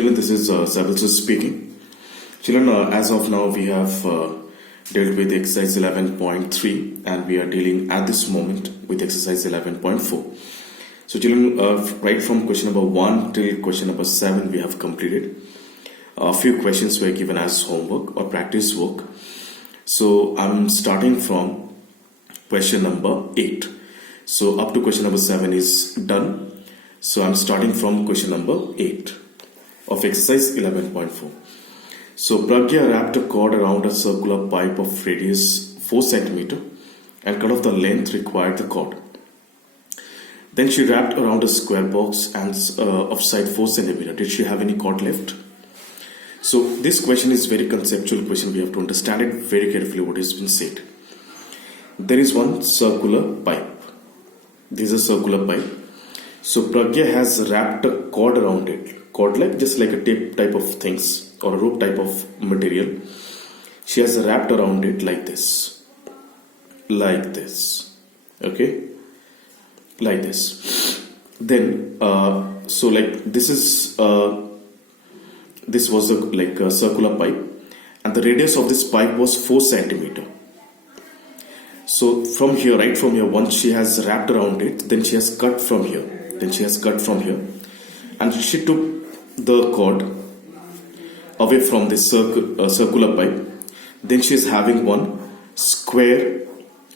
children, this is Sabilsus speaking. Children, as of now we have dealt with exercise 11.3 and we are dealing at this moment with exercise 11.4. So children, right from question number 1 till question number 7 we have completed. A few questions were given as homework or practice work. So I'm starting from question number 8. So up to question number 7 is done. So I'm starting from question number 8 of exercise 11.4. So Pragya wrapped a cord around a circular pipe of radius 4 cm and cut off the length required the cord. Then she wrapped around a square box and of side 4 cm. Did she have any cord left? So this question is very conceptual question. We have to understand it very carefully what has been said. There is one circular pipe. This is a circular pipe. So Pragya has wrapped a cord around it. Cord like just like a tape type of things or a rope type of material. She has wrapped around it like this. Like this. Okay? Like this. Then so like this is this was like a circular pipe and the radius of this pipe was 4 cm. So from here, right from here, once she has wrapped around it, then she has cut from here. Then she has cut from here and she took the cord away from this circular pipe. Then she is having one square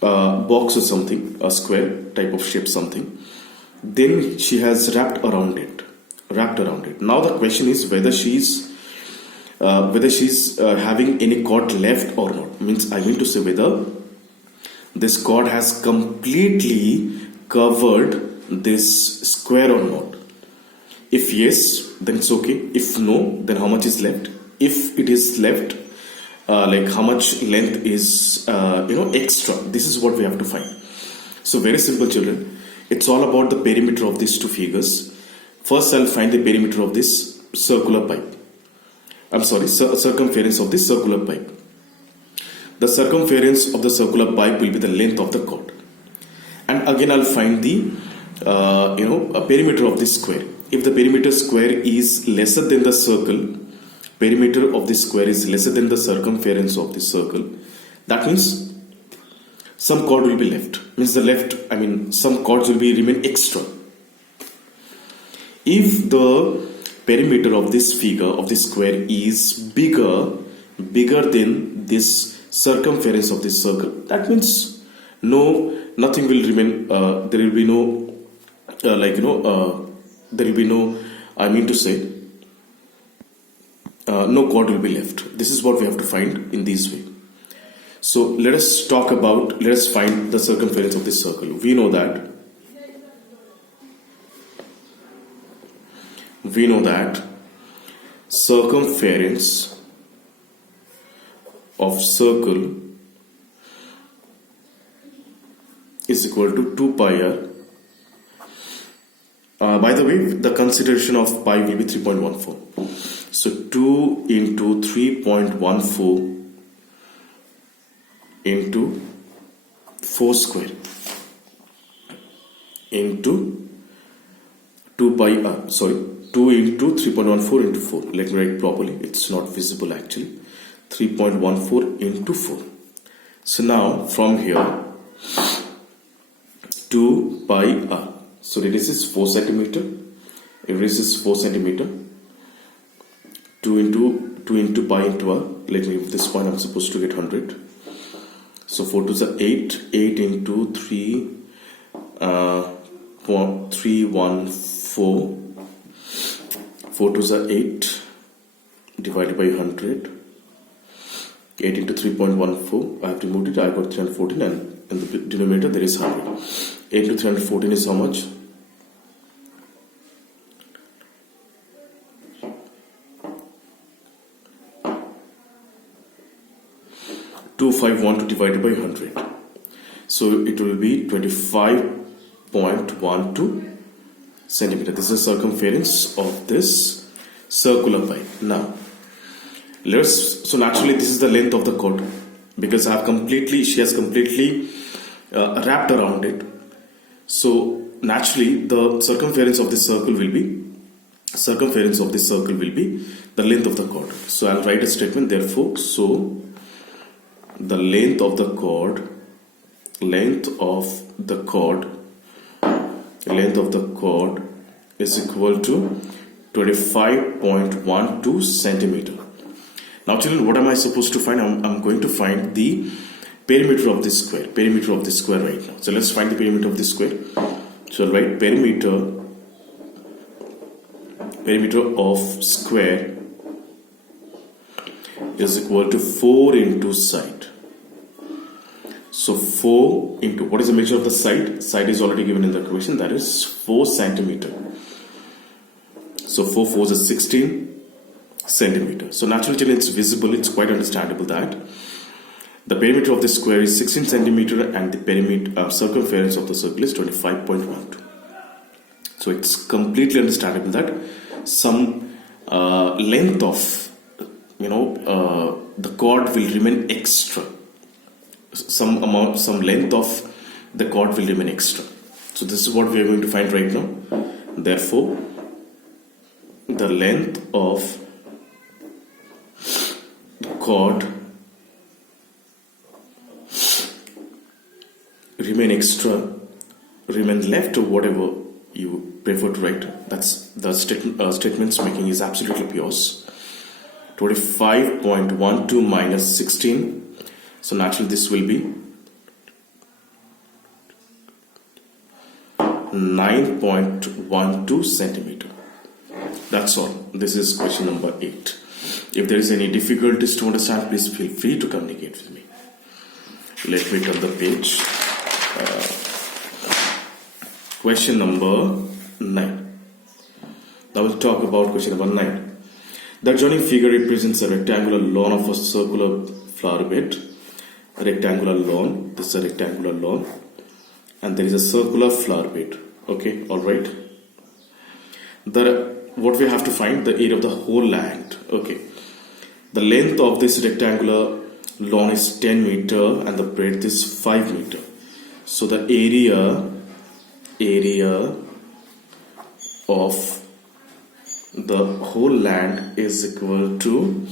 box or something, a square type of shape something. Then she has wrapped around it. Now the question is whether she's having any cord left or not. Means I mean to say whether this cord has completely covered this square or not. If yes, then it's okay. If no, then how much is left? If it is left, like how much length is extra. This is what we have to find. So very simple, children. It's all about the perimeter of these two figures. First, I'll find the perimeter of this circular pipe. Circumference of this circular pipe. The circumference of the circular pipe will be the length of the cord. And again, I'll find the a perimeter of this square. If the perimeter square is lesser than the circle, perimeter of this square is lesser than the circumference of this circle, that means some cord will be left. Some cords will be remain extra. If the perimeter of this figure of this square is bigger than this circumference of this circle, that means nothing will remain. There will be no no cord will be left. This is what we have to find in this way. So let us find the circumference of this circle. We know that circumference of circle is equal to 2 pi r. By the way, the consideration of pi will be 3.14. So 2 into 3.14 into 4 square into 2 pi r. 2 into 3.14 into 4. Let me write properly. It's not visible actually. 3.14 into 4. So now from here 2 pi r. So radius is 4 cm. Radius is 4 cm. 2 into pi into r. Let me move this point. I'm supposed to get 100. So 4 to the 8. 8 into 3. 314. 4 to the 8 divided by 100. 8 into 3.14. I have removed it. I got 314 and in the denominator there is 100. 8 to 314 is how much? 2512 divided by 100. So it will be 25.12 centimeter. This is the circumference of this circular pipe. Now, so naturally this is the length of the cord because she has completely wrapped around it. So naturally the circumference of this circle will be circumference of this circle will be the length of the chord. So I'll write a statement, therefore, so the length of the chord is equal to 25.12 centimeter. Now children, what am I supposed to find? I'm going to find the perimeter of this square right now. So let's find the perimeter of this square. So I'll write perimeter of square is equal to 4 into side. So 4 into, what is the measure of the side? Side is already given in the equation, that is 4 centimeter. So 4 4s is 16 centimeter. So naturally it's visible, it's quite understandable that the perimeter of the square is 16 centimeter and the perimeter circumference of the circle is 25.12. So it's completely understandable that some length of the chord will remain extra. Some length of the chord will remain extra. So this is what we are going to find right now. Therefore, the length of the chord remain extra, remain left, or whatever you prefer to write. That's the statement's making is absolutely yours. 25.12 minus 16. So naturally this will be 9.12 centimeter. That's all. This is question number 8. If there is any difficulties to understand, please feel free to communicate with me. Let me turn the page. Question number 9. Now we'll talk about question number 9. The adjoining figure represents a rectangular lawn of a circular flower bed. A rectangular lawn. This is a rectangular lawn, and there is a circular flower bed. Okay, all right. What we have to find, the area of the whole land. Okay, the length of this rectangular lawn is 10 meter and the breadth is 5 meter. So the area of the whole land is equal to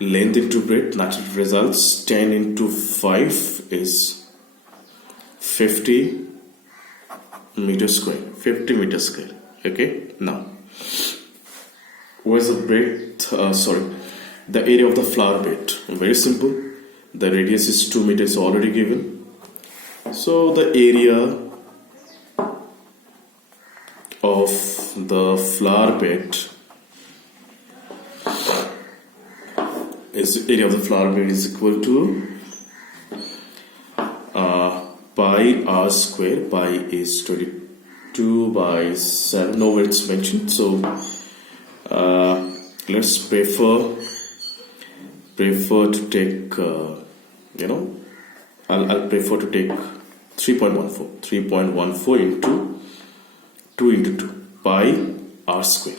length into breadth. Natural results 10 into 5 is 50 meter square. 50 meter square. Okay, now where's the breadth? The area of the flower bed. Very simple. The radius is 2 meters already given. So the area of the flower bed is equal to pi r square. Pi is 22 by 7. Nowhere it's mentioned. So let's prefer to take I'll prefer to take 3.14 into 2 into 2 pi r square.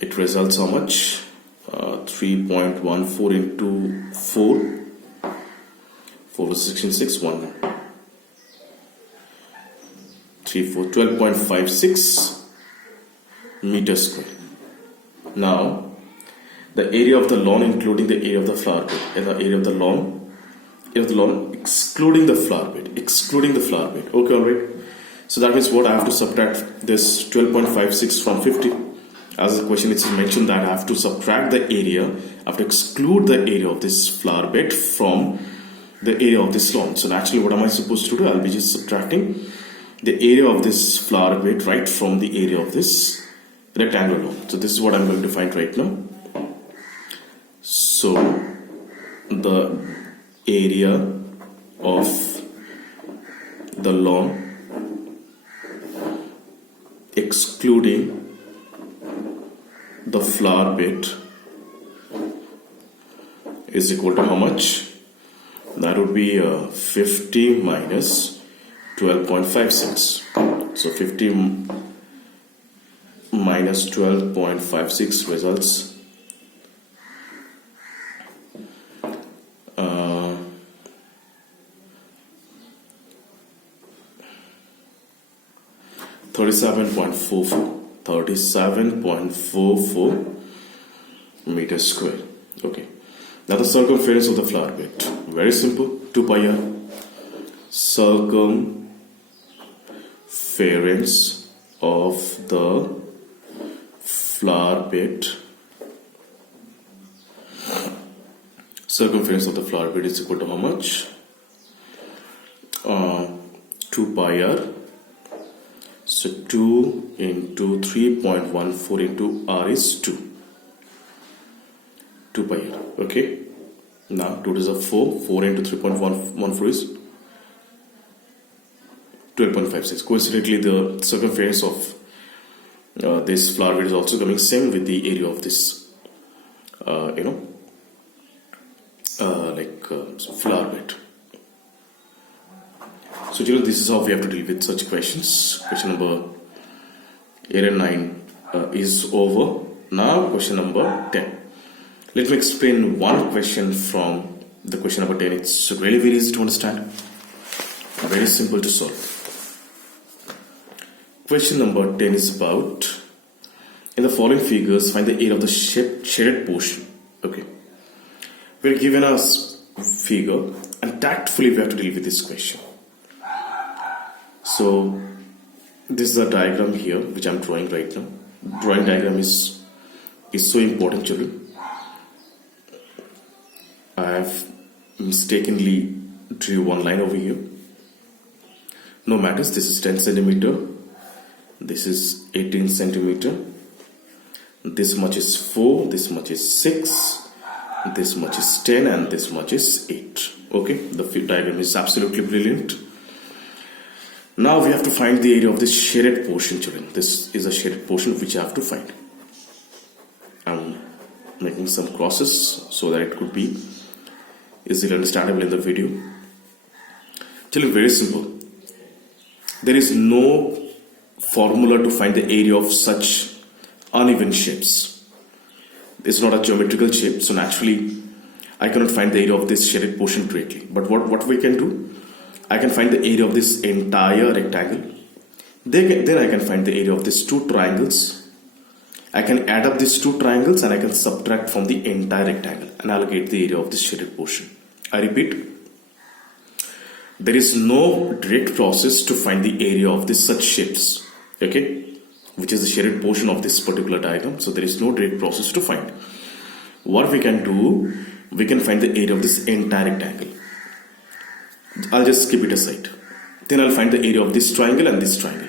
It results how much? 3.14 into 4 is 16, 1 3 4 12.56 meters square. Now the area of the lawn including the area of the flower bed, and the area of the lawn excluding the flower bed. Okay, alright. So that means what? I have to subtract this 12.56 from 50. As the question it's mentioned that I have to subtract the area, I have to exclude the area of this flower bed from the area of this lawn. So naturally what am I supposed to do? I'll be just subtracting the area of this flower bed right from the area of this rectangular lawn. So this is what I'm going to find right now. So the area of the lawn excluding the flower bed is equal to how much? That would be 50 minus 12.56. So 50 minus 12.56 results 9.12 37.44 meters square. Okay. Now the circumference of the flower bed. Very simple. 2 pi r. Circumference of the flower bed. Circumference of the flower bed is equal to how much? 2 pi r. So 2 into 3.14 into r is 2. 2 pi r. Okay. Now 2 is a 4. 4 into 3.14 is 12.56. Coincidentally, the circumference of this flower bed is also coming same with the area of this, flower bed. So, children, this is how we have to deal with such questions. Question number 8 and 9 is over. Now, question number 10. Let me explain one question from the question number 10. It's really very easy to understand. Very simple to solve. Question number 10 is about, in the following figures, find the area of the shaded portion. Okay. We're given a figure and tactfully we have to deal with this question. So, this is a diagram here which I'm drawing right now. Drawing diagram is so important, children. I have mistakenly drew one line over here. No matters, this is 10 centimeter. This is 18 centimeter. This much is 4, this much is 6, this much is 10, and this much is 8. Okay, the diagram is absolutely brilliant. Now we have to find the area of this shaded portion, children. This is a shaded portion which I have to find. I'm making some crosses so that it could be easily understandable in the video. Children, very simple. There is no formula to find the area of such uneven shapes. It's not a geometrical shape, so naturally I cannot find the area of this shaded portion directly. But what we can do, I can find the area of this entire rectangle. Then I can find the area of these two triangles. I can add up these two triangles and I can subtract from the entire rectangle and allocate the area of this shaded portion. I repeat, there is no direct process to find the area of this such shapes, okay, which is the shaded portion of this particular diagram. So there is no direct process to find. What we can do, we can find the area of this entire rectangle. I'll just keep it aside. Then I'll find the area of this triangle and this triangle.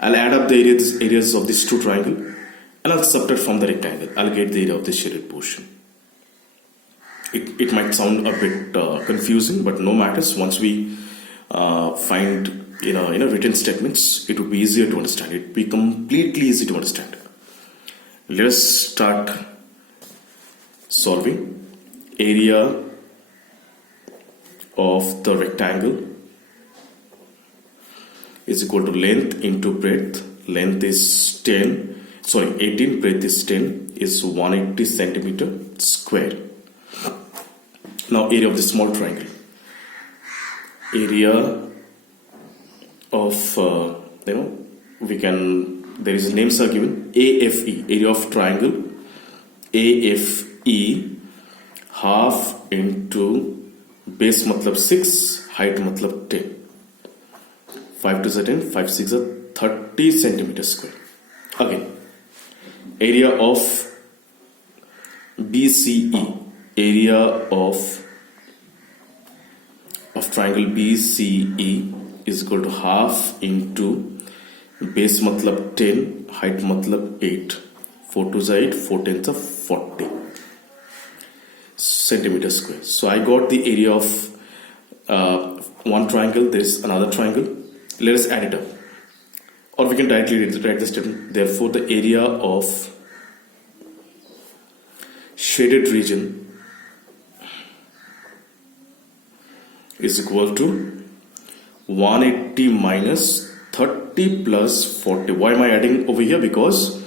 I'll add up the areas of this two triangle and I'll subtract from the rectangle. I'll get the area of this shaded portion. It might sound a bit confusing, but no matters. Once we find written statements, it would be easier to understand. It would be completely easy to understand. Let us start solving. Area of the rectangle is equal to length into breadth. Length is 18, breadth is 10, is 180 centimeter square. Now area of the small triangle. Area of, there is names are given. AFE, area of triangle. AFE, half into base matlab 6, height matlab 10. 5 to 10, 5 6 are 30 centimeter square. Again, area of BCE, area of triangle BCE is equal to half into base matlab 10, height matlab 8. 4 to 8, 4 10s are 40 centimeter square. So I got the area of one triangle. There is another triangle. Let us add it up, or we can directly write the statement. Therefore, the area of shaded region is equal to 180 minus 30 plus 40. Why am I adding over here? Because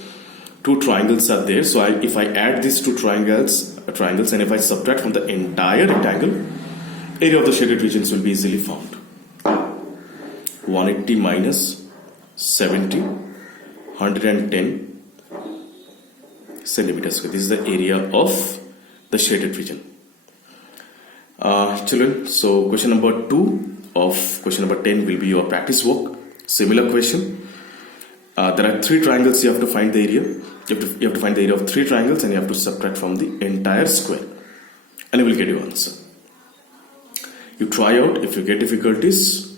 two triangles are there. So if I add these two triangles and if I subtract from the entire rectangle, area of the shaded regions will be easily found. 180 minus 70, 110 centimeters square. This is the area of the shaded region. Children, so question number 2 of question number 10 will be your practice work. Similar question. There are 3 triangles. You have to find the area. You have to find the area of 3 triangles, and you have to subtract from the entire square, and you will get your answer. You try out. If you get difficulties,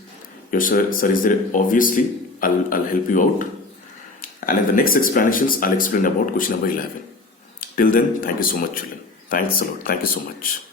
your sir is there. Obviously, I'll help you out. And in the next explanations, I'll explain about question number 11. Till then, thank you so much, children. Thanks a lot. Thank you so much.